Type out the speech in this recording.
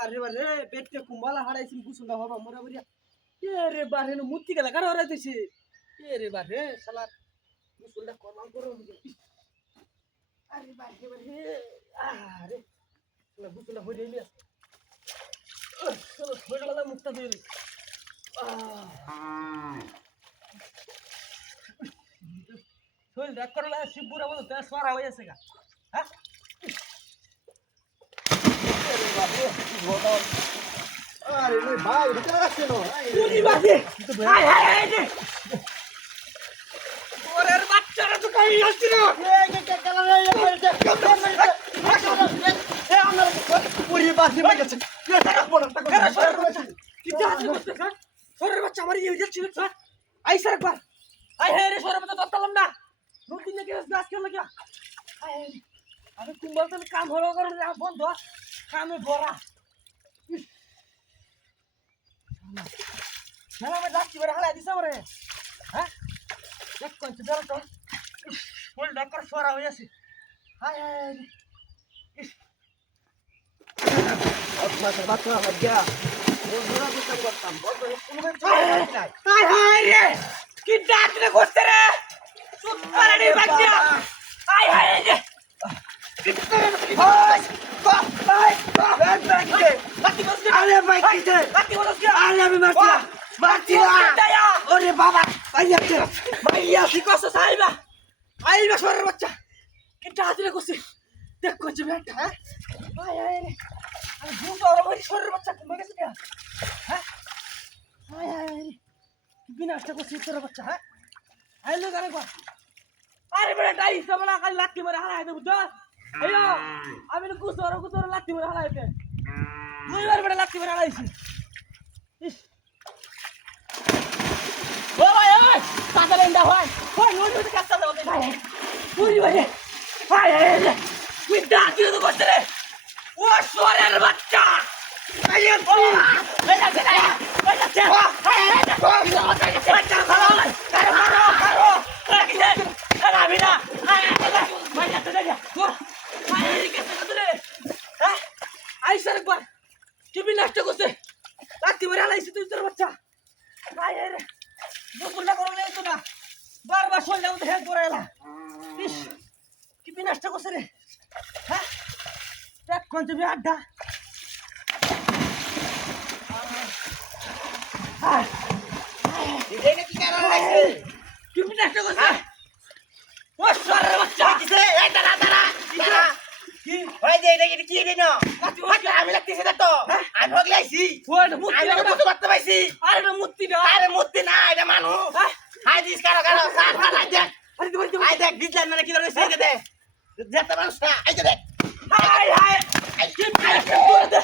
আরে বারে পেটে কুম্বালা হারাইছি বুসুন্ডা বাবা মরা বরিয়া এ রে বারে নো মুতি গেলা কার হারাইতেছে এ রে বারে শালা বুসুন্ডা কলম করো আরে বারে বারে আরে শালা বুসুন্ডা হইরে নিয়া শালা হইরে গেলা মুক্তা দে শরীর দেখ করলা শিবপুরা বলো তো সরা হয়ে আছে গা হ্যাঁ আরে ভাই এটা আসছে না পুরি বাজে হাই হাই হাই রে ওরের বাচ্চারা তো কই আসছে না এ আমরা পুরি বাসি হয়ে গেছে কি জানি করতে স্যার ওরের বাচ্চা মারি হয়ে যাচ্ছে স্যার আই স্যার একবার আই হে রে সরের বাচ্চা দত্তালাম না নতুন নাকি গাছ কেন লাগিয়া আই আরে কুম্বাল তো কাম হলো করে বন্ধ কামে বড়া মেলা মে যাচ্ছি বড় হালা দিছ বড় হ্যাঁ দেখ কোন চল তো ফুল ডাক্তার সরা হয়ে আছে হাই হাই বাচ্চা লাগিয়া বন্ধুরা দুটো করতাম বন্ধু কোনো হাই হাই রে কি ডাক রে করতে রে সুপার রে বাচ্চা হাই হাই রে আরে ভাই কিছে আরে আমি মারছি না ওরে বাবা ভাইয়া শিকস সাইবা আইবা সরের বাচ্চা কি ডাক রে করছে দেখ কোন বেটা হ্যাঁ হাই হাই রে আমি ভূত আর ওই সরের বাচ্চা কমে গেছে না হ্যাঁ হাই হাই বিনাশটা করছে তোর বাচ্চা হ্যাঁ আইলো গারে গো আরে বেটা ডাই সবলা খালি লাত্তি মারে হারাই দে বুঝছ আইলো আমি তো কুসর লাত্তি মারে হারাইতে দুইবার বেটা লাত্তি মারে হারাইছি ইস ও ভাই ওই কাটালেন্ডা ভাই ওই ওই তো কাটতে দাও ভাই পুরি ভাই ভাই তুই ডাক দিও তো করতে রে ও সরের বাচ্চা আইয়া ও বেটা বেটা বেটা বাচ্চা ভালো আরে মারো মারো রাখিলে আরে আমি না ভাই যাতে দেখা ও ভাই কেটে কত রে হ্যাঁ আই স্যার একবার কি বিনাশ করছে লাত্তি মারে হারাইছি তুই তোর বাচ্চা ভাই রে বুকুলটা করলে তো না বারবার শোল যাও হেল্প করে এলা ইস কি বিনাশটা করছে রে হ্যাঁ দেখ কোন তুমি আড্ডা এটা কি কারণ লাগছে কি বিনাশটা করছে ও সরের বাচ্চা কিছে এই দাঁড়া দাঁড়া দাঁড়া কি ওই যে এটা কি রে না লাত্তি আমি লাগতেছি না তো আমি হগলে আইছি ওই মুত্তি আমি তো বুঝতে পারতে পাইছি আরে মুত্তি না আরে মূর্তি না এটা মানুষ হাই দিস কারো কারো সার সার আই দেখ আই দেখ ডিজাইন মানে কি ধরনের সেকে দে যেটা মানুষ না আই দেখ হাই হাই কি বিনাশটা করছে